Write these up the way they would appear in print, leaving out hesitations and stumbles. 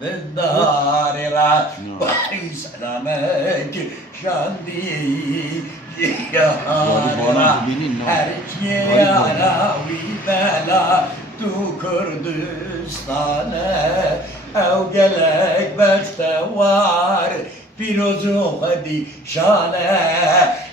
بالدار راحي سلامك شاندي يا هركي علاوي بلا تو كردستانه او قلق بختوار پیروزو خدی شانه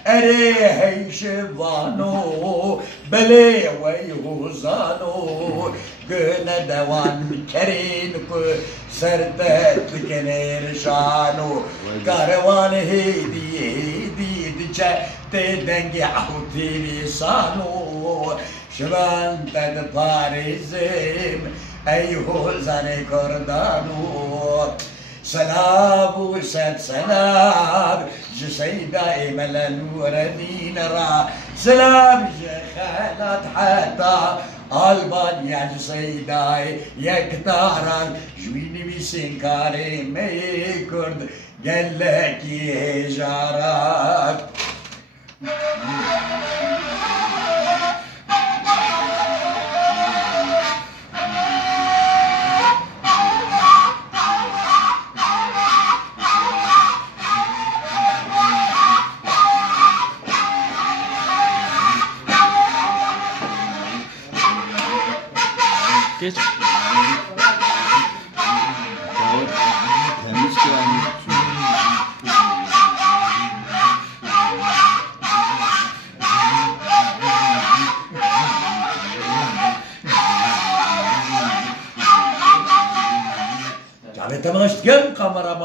اره شوانو بله وی حوزانو گنه دوان کرین که سرتت کنیر شانو کاروان هیدی چه تدنگی عوتی لیسانو شبان تد پاریزم ایهو زن کردانو سلام وسد سلام جسيدة إمل نور دين را سلام جخالات حتى ألبانيا جسيدة يكتارا جويني بسنكاري مي كرد قالك يجارك Geç. Temiz yani. Cavit Amaştgen kameraman.